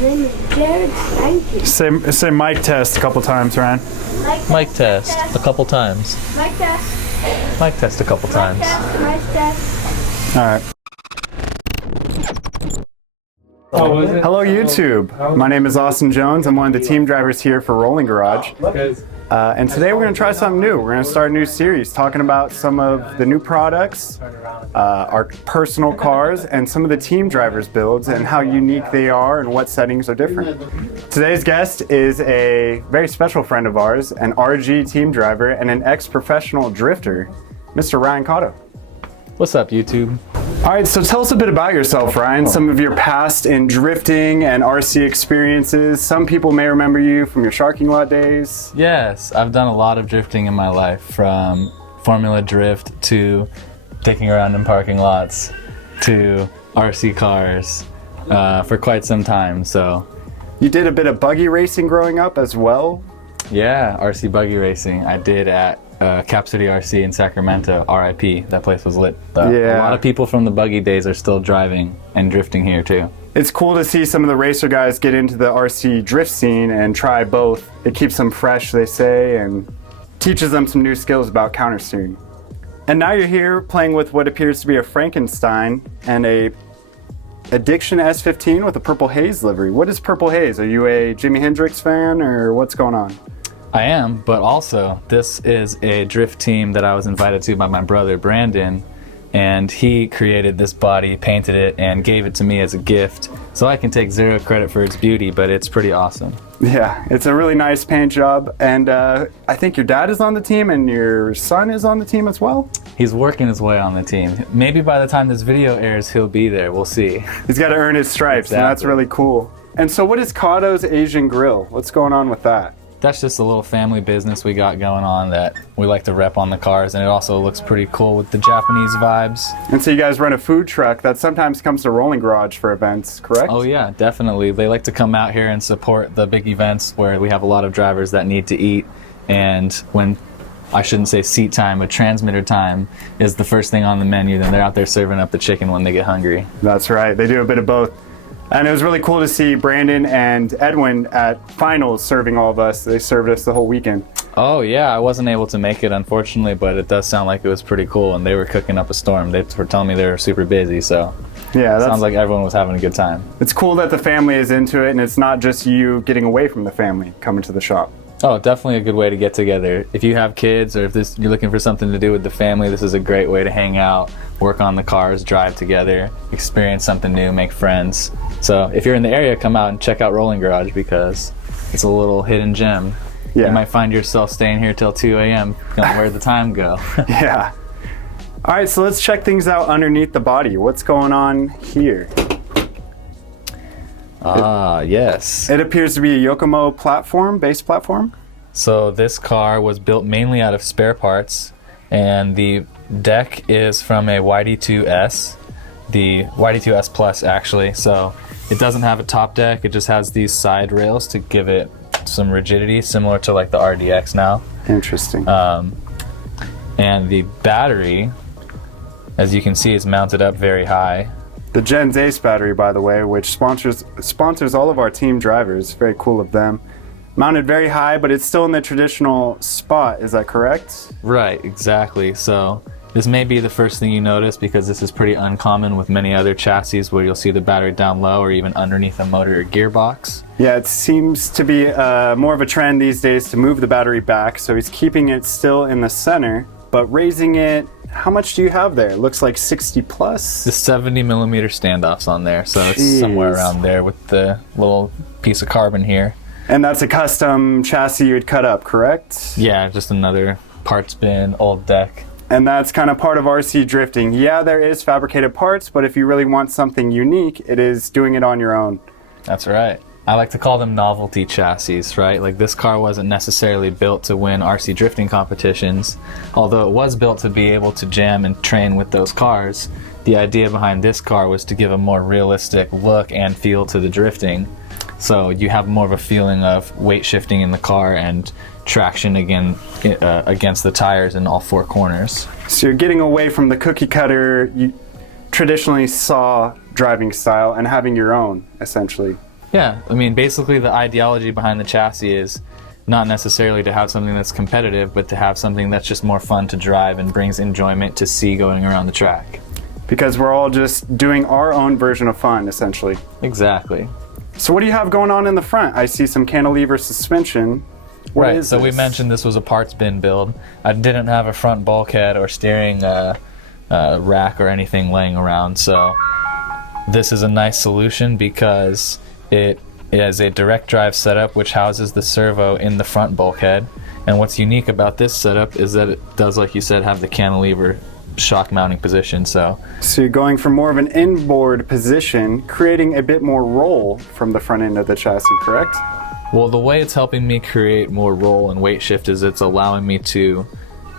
name is Jared. Thank you. Say mic test a couple times, Ryan. Mic test a couple times. Mic test. Mic test a couple times. Mic test. All right. Hello, YouTube. My name is Austin Jones. I'm one of the team drivers here for Rolling Garage. And today we're going to try something new. We're going to start a new series talking about some of the new products, our personal cars, and some of the team drivers' builds and how unique they are and what settings are different. Today's guest is a very special friend of ours, an RG team driver and an ex-professional drifter, Mr. Ryan Cado. What's up, YouTube? All right, so tell us a bit about yourself, Ryan. Some of your past in drifting and RC experiences. Some people may remember you from your Sharking Lot days. Yes, I've done a lot of drifting in my life, from Formula Drift to taking around in parking lots to RC cars for quite some time. So you did a bit of buggy racing growing up as well? Yeah, RC buggy racing. I did at Cap City RC in Sacramento, RIP. That place was lit. Yeah. A lot of people from the buggy days are still driving and drifting here too. It's cool to see some of the racer guys get into the RC drift scene and try both. It keeps them fresh, they say, and teaches them some new skills about countersteering. And now you're here playing with what appears to be a Frankenstein and a Addiction S15 with a Purple Haze livery. What is Purple Haze? Are you a Jimi Hendrix fan, or what's going on? I am, but also this is a drift team that I was invited to by my brother Brandon, and he created this body, painted it, and gave it to me as a gift. So I can take zero credit for its beauty, but it's pretty awesome. Yeah, it's a really nice paint job, and I think your dad is on the team and your son is on the team as well? He's working his way on the team. Maybe by the time this video airs, he'll be there. We'll see. He's got to earn his stripes, Exactly. And that's really cool. And so what is Cado's Asian Grill? What's going on with that? That's just a little family business we got going on that we like to rep on the cars, and it also looks pretty cool with the Japanese vibes. And so you guys run a food truck that sometimes comes to Rolling Garage for events, correct? Oh yeah, definitely. They like to come out here and support the big events where we have a lot of drivers that need to eat, and when, I shouldn't say seat time, but transmitter time is the first thing on the menu, then they're out there serving up the chicken when they get hungry. That's right, they do a bit of both. And it was really cool to see Brandon and Edwin at finals serving all of us. They served us the whole weekend. Oh yeah, I wasn't able to make it, unfortunately, but it does sound like it was pretty cool, and they were cooking up a storm. They were telling me they were super busy, so yeah, sounds like everyone was having a good time. It's cool that the family is into it, and it's not just you getting away from the family coming to the shop. Oh, definitely a good way to get together. If you have kids, or if you're looking for something to do with the family, this is a great way to hang out, work on the cars, drive together, experience something new, make friends. So if you're in the area, come out and check out Rolling Garage, because it's a little hidden gem. Yeah. You might find yourself staying here till 2 a.m. Where'd the time go? Yeah. All right, so let's check things out underneath the body. What's going on here? Yes. It appears to be a Yokomo platform, base platform. So this car was built mainly out of spare parts, and the deck is from a YD2S, the YD2S Plus actually. So it doesn't have a top deck, it just has these side rails to give it some rigidity, similar to like the RDX now. Interesting. And the battery, as you can see, is mounted up very high. The Gens Ace battery, by the way, which sponsors all of our team drivers. Very cool of them. Mounted very high, but it's still in the traditional spot. Is that correct? Right, exactly. So this may be the first thing you notice, because this is pretty uncommon with many other chassis where you'll see the battery down low or even underneath a motor or gearbox. Yeah, it seems to be more of a trend these days to move the battery back. So he's keeping it still in the center, but raising it. How much do you have there? It looks like 60 plus. The 70 millimeter standoffs on there, so it's somewhere around there with the little piece of carbon here. And that's a custom chassis you would cut up, correct? Yeah, just another parts bin, old deck. And that's kind of part of RC drifting. Yeah, there is fabricated parts, but if you really want something unique, it is doing it on your own. That's right. I like to call them novelty chassis, right? Like, this car wasn't necessarily built to win RC drifting competitions, although it was built to be able to jam and train with those cars. The idea behind this car was to give a more realistic look and feel to the drifting. So you have more of a feeling of weight shifting in the car and traction against the tires in all four corners. So you're getting away from the cookie cutter you traditionally saw driving style and having your own, essentially. Yeah, I mean, basically the ideology behind the chassis is not necessarily to have something that's competitive, but to have something that's just more fun to drive and brings enjoyment to see going around the track. Because we're all just doing our own version of fun, essentially. Exactly. So what do you have going on in the front? I see some cantilever suspension. What is so this? we mentioned this was a parts bin build. I didn't have a front bulkhead or steering rack or anything laying around, so this is a nice solution because it has a direct drive setup which houses the servo in the front bulkhead. And what's unique about this setup is that it does, like you said, have the cantilever shock mounting position. So you're going for more of an inboard position, creating a bit more roll from the front end of the chassis, correct? Well, the way it's helping me create more roll and weight shift is it's allowing me to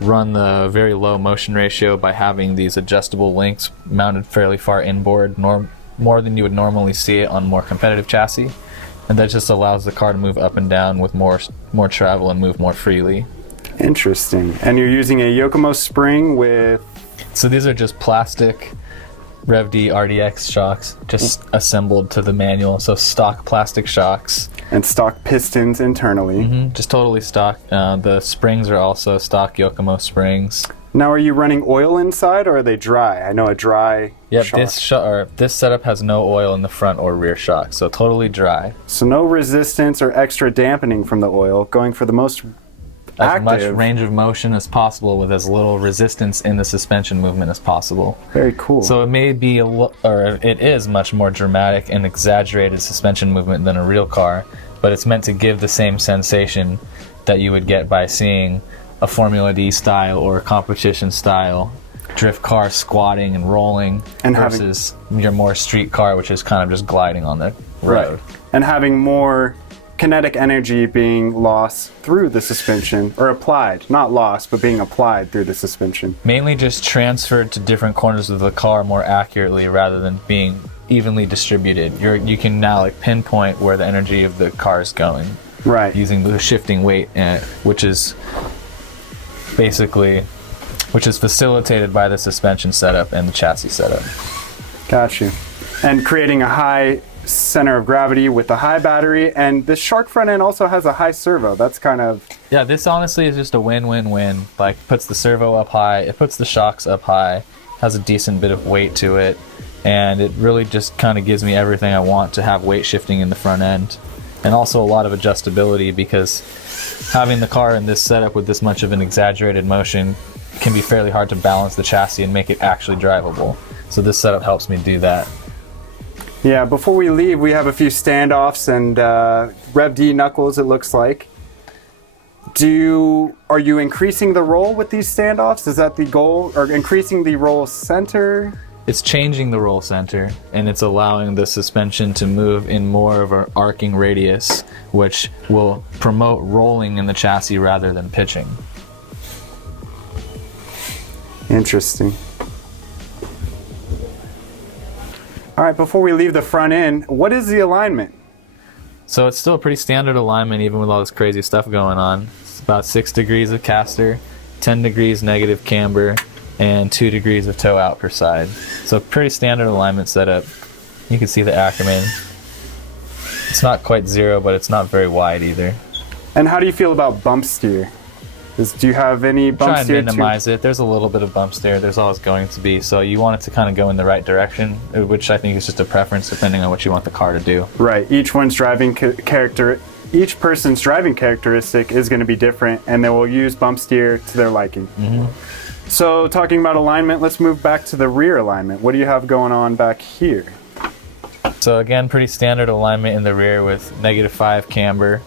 run the very low motion ratio by having these adjustable links mounted fairly far inboard, more than you would normally see it on more competitive chassis. And that just allows the car to move up and down with more travel and move more freely. Interesting. And you're using a Yokomo spring with... So these are just plastic Rev D RDX shocks, just assembled to the manual. So stock plastic shocks. And stock pistons internally. Just totally stock. The springs are also stock Yokomo springs. Now, are you running oil inside, or are they dry? I know a dry shock. This setup has no oil in the front or rear shock, so totally dry. So no resistance or extra dampening from the oil, going for the most as much range of motion as possible with as little resistance in the suspension movement as possible. Very cool. So it may be it is much more dramatic and exaggerated suspension movement than a real car, but it's meant to give the same sensation that you would get by seeing a Formula D style or a competition style drift car squatting and rolling, and versus your more street car, which is kind of just gliding on the road. Right. And having more kinetic energy being lost through the suspension, or applied, not lost, but being applied through the suspension. Mainly just transferred to different corners of the car more accurately rather than being evenly distributed. You can now like pinpoint where the energy of the car is going. Right. Using the shifting weight, which is facilitated by the suspension setup and the chassis setup. Got you. And creating a high center of gravity with a high battery, and this Shark front end also has a high servo. That's kind of... Yeah, this honestly is just a win-win-win. Like, puts the servo up high, it puts the shocks up high, has a decent bit of weight to it, and it really just kind of gives me everything I want to have weight shifting in the front end. And also a lot of adjustability, because having the car in this setup with this much of an exaggerated motion can be fairly hard to balance the chassis and make it actually drivable. So this setup helps me do that. Yeah, before we leave, we have a few standoffs and Rev D knuckles, it looks like. Are you increasing the roll with these standoffs? Is that the goal? Or increasing the roll center? It's changing the roll center, and it's allowing the suspension to move in more of an arcing radius, which will promote rolling in the chassis rather than pitching. Interesting. All right, before we leave the front end, what is the alignment? So it's still a pretty standard alignment even with all this crazy stuff going on. It's about 6 degrees of caster, 10 degrees negative camber, and 2 degrees of toe out per side. So pretty standard alignment setup. You can see the Ackerman. It's not quite zero, but it's not very wide either. And how do you feel about bump steer? Do you have any bump steer? Try and minimize it. There's a little bit of bump steer. There's always going to be. So you want it to kind of go in the right direction, which I think is just a preference depending on what you want the car to do. Right. Each person's driving characteristic is going to be different, and they will use bump steer to their liking. So talking about alignment, let's move back to the rear alignment. What do you have going on back here? So again, pretty standard alignment in the rear with -5 camber,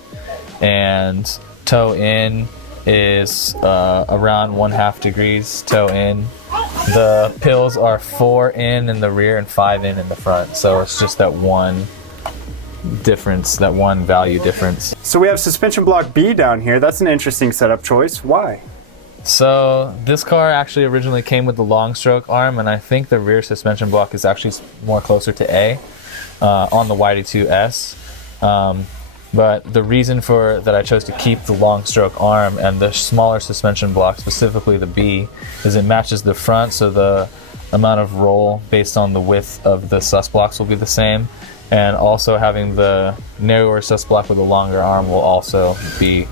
and toe in is around 1/2 degrees toe in. The pills are 4 in the rear and 5 in the front, so it's just that one difference, that one value difference. So we have suspension block B down here. That's an interesting setup choice. Why? So this car actually originally came with the long stroke arm, and I think the rear suspension block is actually more closer to A on the YD2S. But the reason for that I chose to keep the long stroke arm and the smaller suspension block, specifically the B, is it matches the front, so the amount of roll based on the width of the sus blocks will be the same. and also having the narrower sus block with a longer arm will also be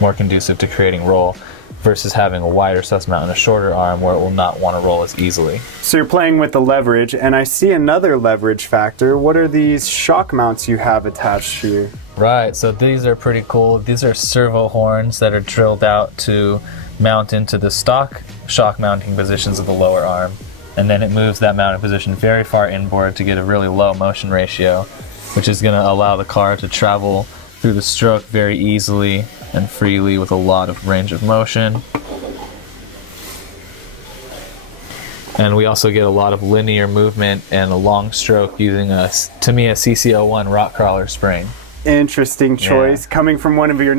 more conducive to creating roll, versus having a wider sus mount and a shorter arm where it will not want to roll as easily. So you're playing with the leverage, and I see another leverage factor. What are these shock mounts you have attached here? Right, so these are pretty cool. These are servo horns that are drilled out to mount into the stock shock mounting positions of the lower arm, and then it moves that mounting position very far inboard to get a really low motion ratio, which is going to allow the car to travel through the stroke very easily and freely with a lot of range of motion. And we also get a lot of linear movement and a long stroke using to me, a CC01 rock crawler spring. Interesting choice. Coming from one of your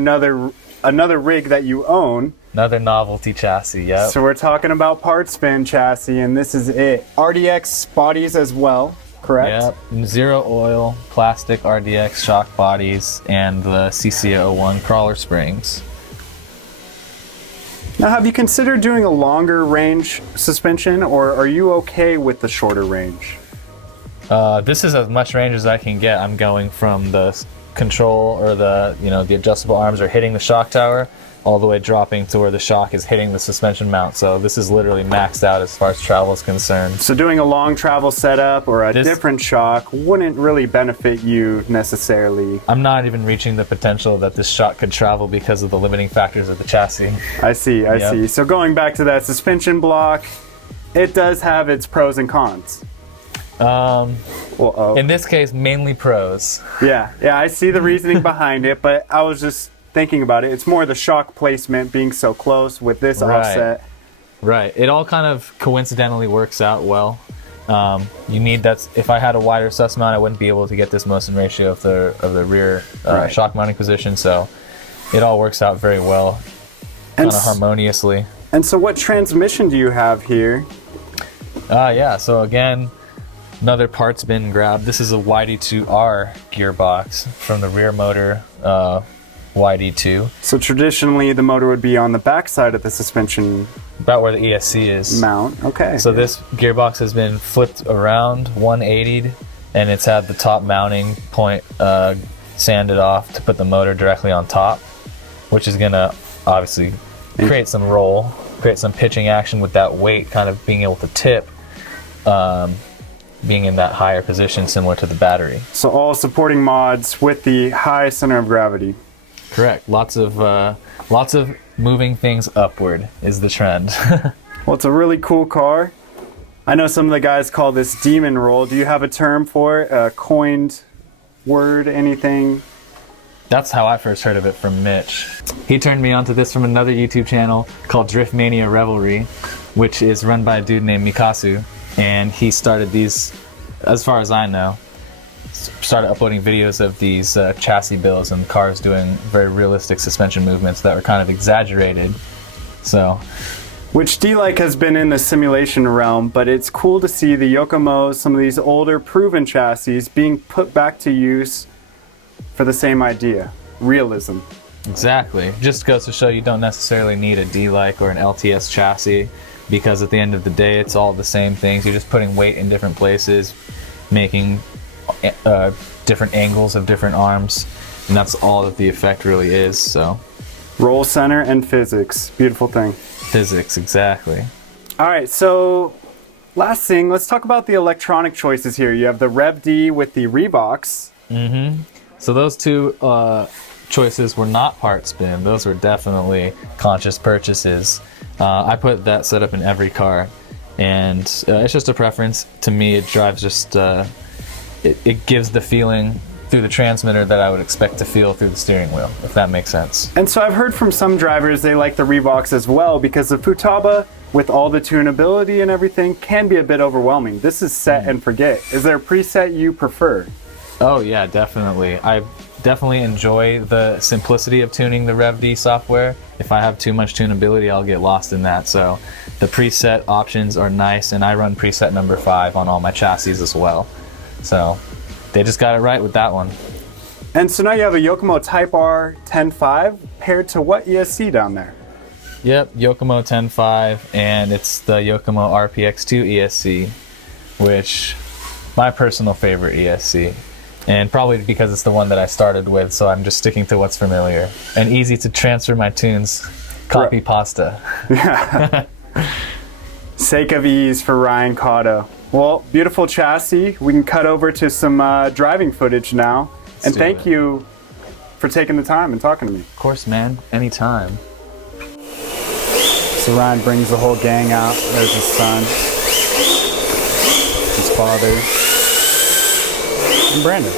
another rig that you own. Another novelty chassis, yep. So we're talking about part span chassis, and this is it. RDX bodies as well, correct? Yep, zero oil, plastic RDX shock bodies, and the CC01 crawler springs. Now, have you considered doing a longer range suspension, or are you okay with the shorter range? This is as much range as I can get. I'm going from the control, or the adjustable arms are hitting the shock tower, all the way dropping to where the shock is hitting the suspension mount. So this is literally maxed out as far as travel is concerned. So doing a long travel setup or a different shock wouldn't really benefit you necessarily. I'm not even reaching the potential that this shock could travel because of the limiting factors of the chassis. I see. So going back to that suspension block, it does have its pros and cons. In this case, mainly pros. Yeah, I see the reasoning behind it, but I was just thinking about it. It's more the shock placement being so close with this offset. Right. It all kind of coincidentally works out well. You need that. If I had a wider sus mount, I wouldn't be able to get this motion ratio of the rear shock mounting position. So it all works out very well, kind of harmoniously. And so, what transmission do you have here? So again, another part's been grabbed. This is a YD2R gearbox from the rear motor YD2. So traditionally the motor would be on the back side of the suspension. About where the ESC is. Mount, okay. So this gearbox has been flipped around, 180'd, and it's had the top mounting point sanded off to put the motor directly on top, which is gonna obviously create some roll, create some pitching action with that weight kind of being able to tip. Being in that higher position similar to the battery. So all supporting mods with the high center of gravity. Correct. Lots of moving things upward is the trend. Well, it's a really cool car. I know some of the guys call this demon roll. Do you have a term for it? A coined word, anything? That's how I first heard of it from Mitch. He turned me onto this from another YouTube channel called Drift Mania Revelry, which is run by a dude named Mikasu. And he started these, as far as I know, started uploading videos of these chassis builds and cars doing very realistic suspension movements that were kind of exaggerated. Which D-Like has been in the simulation realm, but it's cool to see the Yokomos, some of these older proven chassis being put back to use for the same idea, realism. Exactly. Just goes to show you don't necessarily need a D-Like or an LTS chassis, because at the end of the day, it's all the same things. You're just putting weight in different places, making different angles of different arms, and that's all that the effect really is. So, roll center and physics, beautiful thing. Physics, exactly. All right, so last thing, let's talk about the electronic choices here. You have the Rev D with the Revox. So those two choices were not part spin. Those were definitely conscious purchases. I put that setup in every car, and it's just a preference. To me, it drives just, it gives the feeling through the transmitter that I would expect to feel through the steering wheel, if that makes sense. And so I've heard from some drivers they like the Revox as well, because the Futaba, with all the tunability and everything, can be a bit overwhelming. This is set and forget. Is there a preset you prefer? Oh yeah, definitely. I definitely enjoy the simplicity of tuning the Rev D software. If I have too much tunability, I'll get lost in that. So the preset options are nice, and I run preset number 5 on all my chassis as well. So they just got it right with that one. And so now you have a Yokomo Type R 10.5 paired to what ESC down there? Yep, Yokomo 10.5, and it's the Yokomo RPX2 ESC, which my personal favorite ESC. And probably because it's the one that I started with, so I'm just sticking to what's familiar. And easy to transfer my tunes. Copy pasta. Yeah. Sake of ease for Ryan Cado. Well, beautiful chassis. We can cut over to some driving footage now. And thank you for taking the time and talking to me. Of course, man. Anytime. So Ryan brings the whole gang out. There's his son, his father, and Brandon.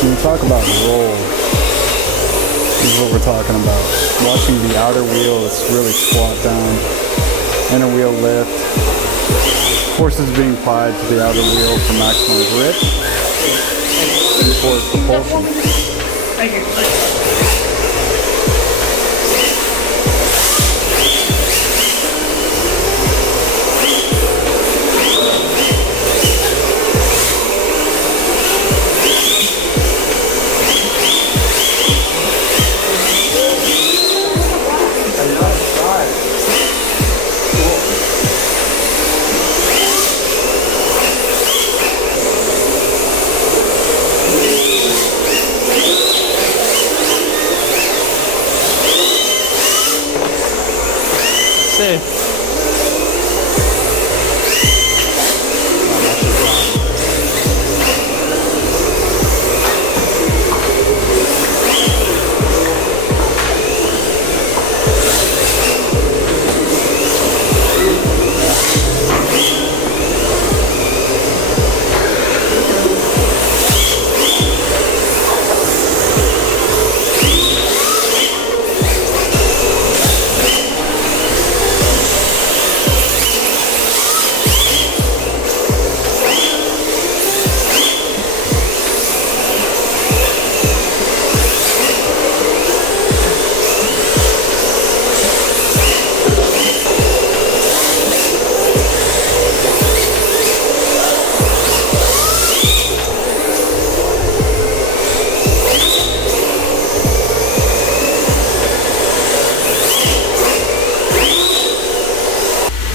When you talk about roll, this is what we're talking about. Watching the outer wheels really squat down, inner wheel lift, forces being applied to the outer wheel for maximum grip and forward propulsion.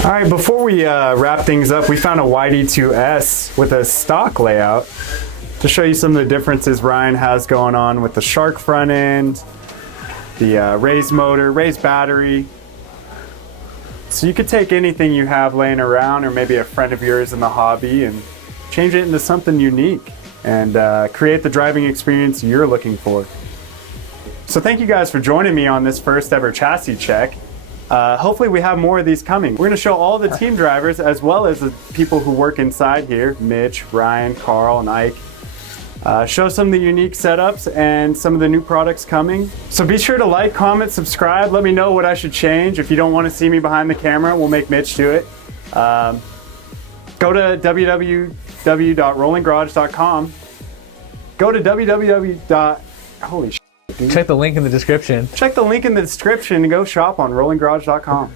All right, before we wrap things up, we found a YD2S with a stock layout to show you some of the differences Ryan has going on with the Shark front end, the raised motor, raised battery. So you could take anything you have laying around or maybe a friend of yours in the hobby and change it into something unique and create the driving experience you're looking for. So thank you guys for joining me on this first ever chassis check. Hopefully we have more of these coming. We're going to show all the team drivers as well as the people who work inside here, Mitch, Ryan, Carl, and Ike. Show some of the unique setups and some of the new products coming. So be sure to like, comment, subscribe. Let me know what I should change. If you don't want to see me behind the camera, we'll make Mitch do it. Go to www.rollinggarage.com. Go to www. Dude. Check the link in the description. Check the link in the description and go shop on rollinggarage.com.